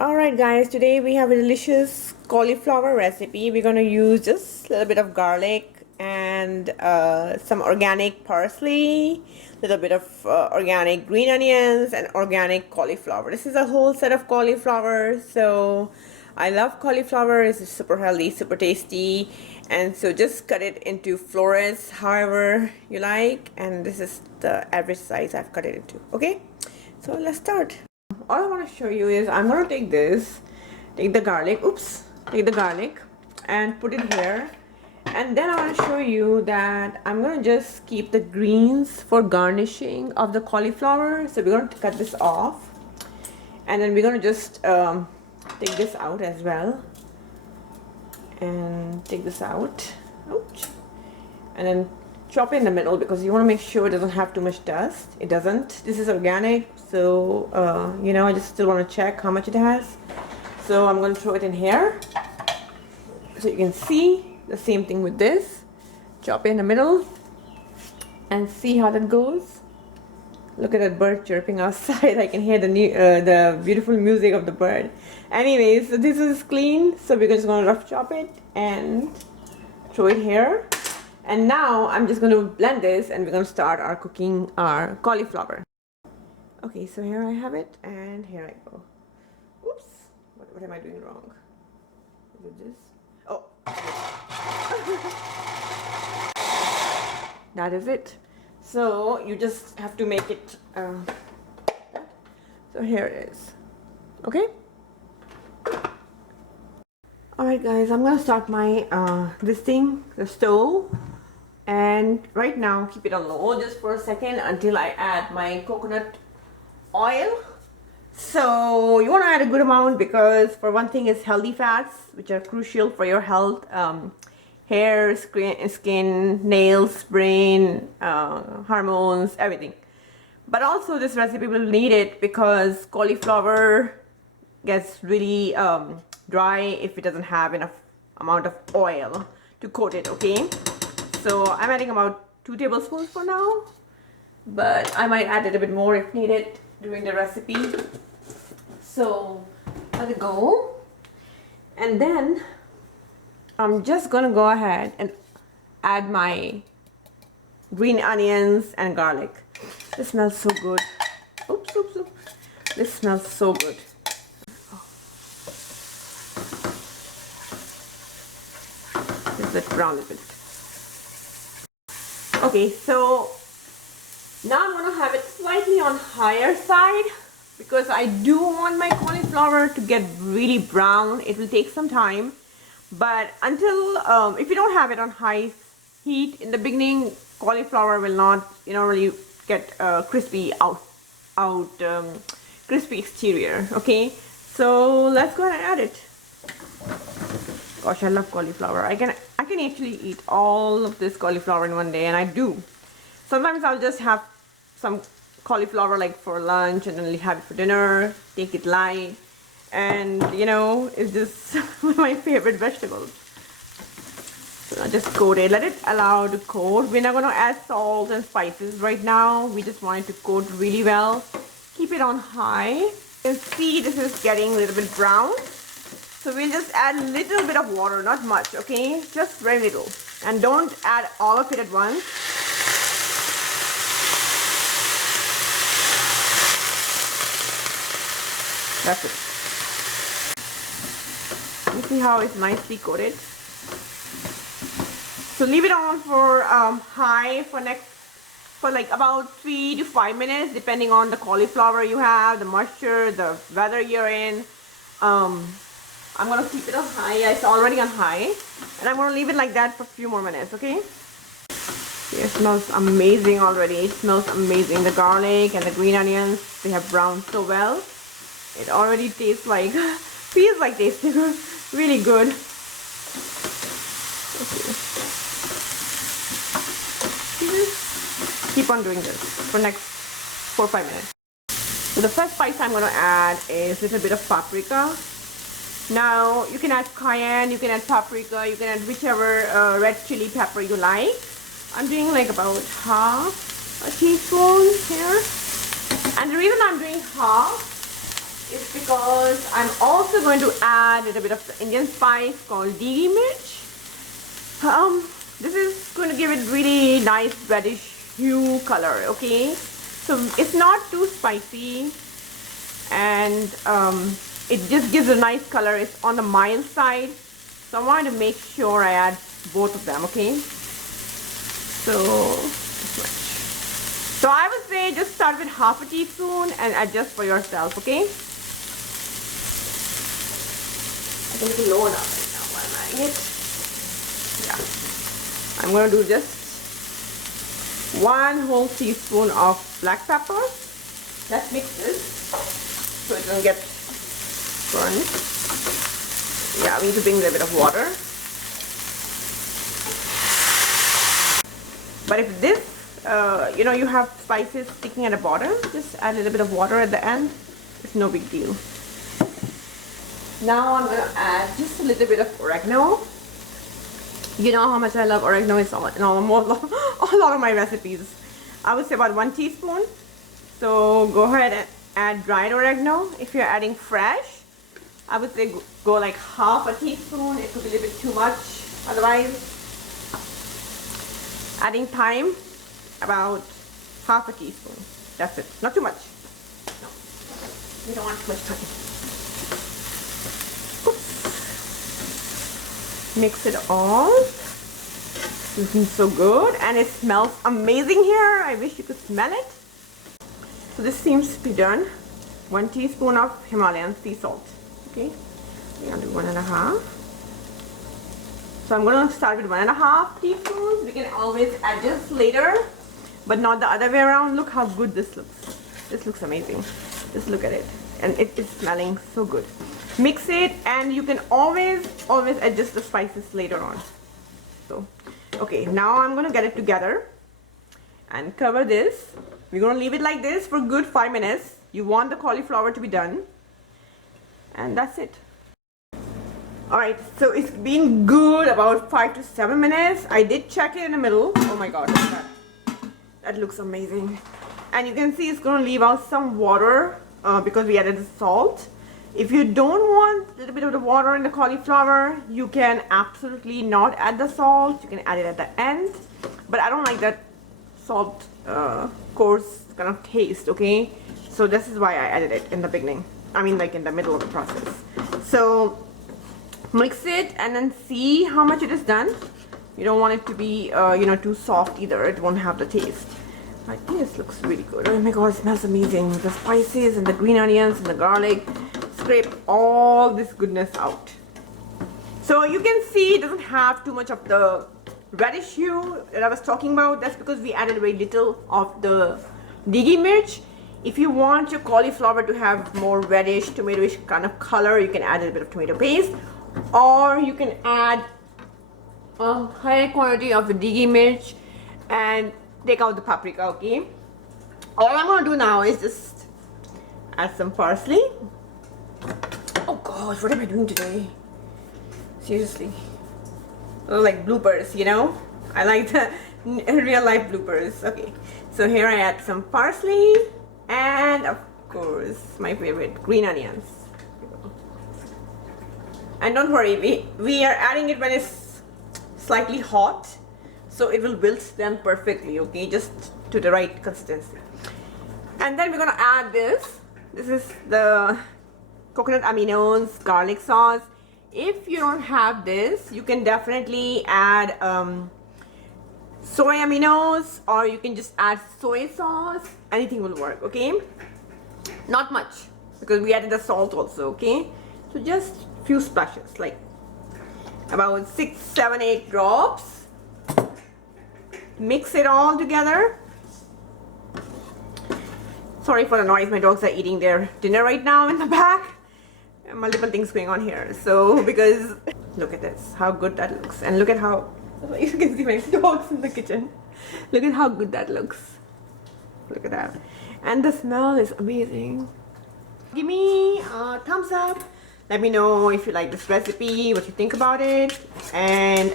Alright guys, today we have a delicious cauliflower recipe. We're going to use just a little bit of garlic and some organic parsley, a little bit of organic green onions and organic cauliflower. This is a whole set of cauliflower, so I love cauliflower. It's super healthy, super tasty, and so just cut it into florets however you like, and this is the average size I've cut it into. Okay, so let's start. All I want to show you is I'm going to take the garlic, and put it here, and then I want to show you that I'm going to just keep the greens for garnishing of the cauliflower. So we're going to cut this off, and then we're going to just take this out as well, and take this out, ouch, and then chop it in the middle because you want to make sure it doesn't have too much dust. It doesn't. This is organic, so you know, I just still want to check how much it has. So I'm going to throw it in here so you can see the same thing with this. Chop it in the middle and see how that goes. Look at that bird chirping outside. I can hear the beautiful music of the bird. Anyways, so this is clean, so we're just going to rough chop it and throw it here. And now I'm just going to blend this and we're going to start our cooking our cauliflower. Okay, so here I have it and here I go. Oops, what am I doing wrong? Is it this? Oh, that is it. So you just have to make it, so here it is. Okay. Alright guys, I'm going to start my, the stove. And right now, keep it on low just for a second until I add my coconut oil. So you want to add a good amount because for one thing it's healthy fats, which are crucial for your health, hair, skin, nails, brain, hormones, everything. But also this recipe will need it because cauliflower gets really dry if it doesn't have enough amount of oil to coat it, okay? So I'm adding about 2 tablespoons for now, but I might add it a bit more if needed during the recipe. So let it go. And then I'm just gonna go ahead and add my green onions and garlic. This smells so good. Oops, oops, oops. This smells so good. Just let it brown a little bit. Okay, so now I'm going to have it slightly on higher side because I do want my cauliflower to get really brown. It will take some time, but until if you don't have it on high heat in the beginning, cauliflower will not, you know, really get crispy crispy exterior. Okay, so let's go ahead and add it. Gosh, I love cauliflower. I can actually eat all of this cauliflower in one day, and I do. Sometimes I'll just have some cauliflower like for lunch and then have it for dinner, take it light, and you know, it's just one of my favorite vegetables. So I just coat it, let it allow to coat. We're not going to add salt and spices right now. We just want it to coat really well. Keep it on high. You can see this is getting a little bit brown. So we'll just add a little bit of water, not much, okay? Just very little. And don't add all of it at once. That's it. You see how it's nicely coated? So leave it on for high for like about 3 to 5 minutes, depending on the cauliflower you have, the moisture, the weather you're in. I'm going to keep it on high. It's already on high. And I'm going to leave it like that for a few more minutes, okay? Yeah, it smells amazing already. It smells amazing. The garlic and the green onions, they have browned so well. It already tastes like, feels like tasting really good. Okay. Keep on doing this for next 4 or 5 minutes. So the first spice I'm going to add is a little bit of paprika. Now you can add cayenne, you can add paprika, you can add whichever red chili pepper you like. I'm doing like about half a teaspoon here. And the reason I'm doing half is because I'm also going to add a little bit of the Indian spice called digi mirch. This is going to give it really nice reddish hue color, okay? So it's not too spicy, and it just gives a nice color. It's on the mild side, so I wanted to make sure I add both of them, okay? So I would say just start with half a teaspoon and adjust for yourself, okay? I think it's low enough right now while I'm adding it. Yeah. I'm going to do just 1 whole teaspoon of black pepper. Let's mix this so it doesn't get burned. Yeah, we need to bring a little bit of water. But if this, you have spices sticking at the bottom, just add a little bit of water at the end. It's no big deal. Now I'm going to add just a little bit of oregano. You know how much I love oregano. It's in a lot of my recipes. I would say about 1 teaspoon. So go ahead and add dried oregano. If you're adding fresh, I would say go like half a teaspoon. It could be a little bit too much otherwise. Adding thyme, about half a teaspoon. That's it. Not too much. No, we don't want too much thyme. Mix it all. This is so good, and it smells amazing here. I wish you could smell it. So this seems to be done. 1 teaspoon of Himalayan sea salt. Okay, we're gonna do 1.5. So I'm gonna start with 1.5 teaspoons. We can always adjust later, but not the other way around. Look how good this looks. This looks amazing. Just look at it, and it is smelling so good. Mix it, and you can always adjust the spices later on. So, okay, now I'm gonna get it together and cover this. We're gonna leave it like this for a good 5 minutes. You want the cauliflower to be done, and that's it. Alright, so it's been good about 5 to 7 minutes. I did check it in the middle. Oh my god, look at that. That looks amazing. And you can see it's gonna leave out some water because we added the salt. If you don't want a little bit of the water in the cauliflower, you can absolutely not add the salt. You can add it at the end. But I don't like that salt coarse kind of taste, okay? So this is why I added it in the beginning. I mean, like in the middle of the process. So mix it and then see how much it is done. You don't want it to be, too soft either. It won't have the taste. I think this looks really good. Oh my god, it smells amazing. The spices and the green onions and the garlic. Scrape all this goodness out. So you can see it doesn't have too much of the reddish hue that I was talking about. That's because we added very little of the digi mirch. If you want your cauliflower to have more reddish, tomatoish kind of color, you can add a little bit of tomato paste, or you can add a higher quantity of the digi mirch and take out the paprika, okay? All I'm gonna do now is just add some parsley. Oh gosh, what am I doing today? Seriously. Those are like bloopers, you know? I like the real life bloopers. Okay, so here I add some parsley and of course my favorite, green onions. And don't worry, we are adding it when it's slightly hot, so it will wilt them perfectly, okay? Just to the right consistency. And then we're gonna add this. This is the coconut aminos garlic sauce. If you don't have this, you can definitely add soy aminos, or you can just add soy sauce. Anything will work, okay? Not much, because we added the salt also, okay? So just few splashes, like about 6, 7, 8 drops. Mix it all together. Sorry for the noise, my dogs are eating their dinner right now in the back. Multiple things going on here. So because look at this, how good that looks, and look at how you can see my dogs in the kitchen. Look at how good that looks. Look at that, and the smell is amazing. Give me a thumbs up. Let me know if you like this recipe, what you think about it, and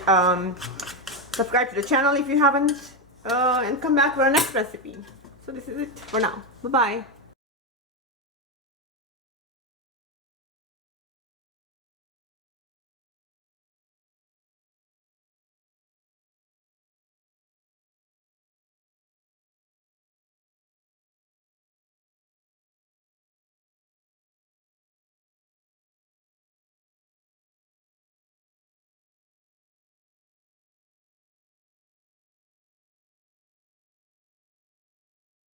subscribe to the channel if you haven't, and come back for our next recipe. So this is it for now. Bye bye.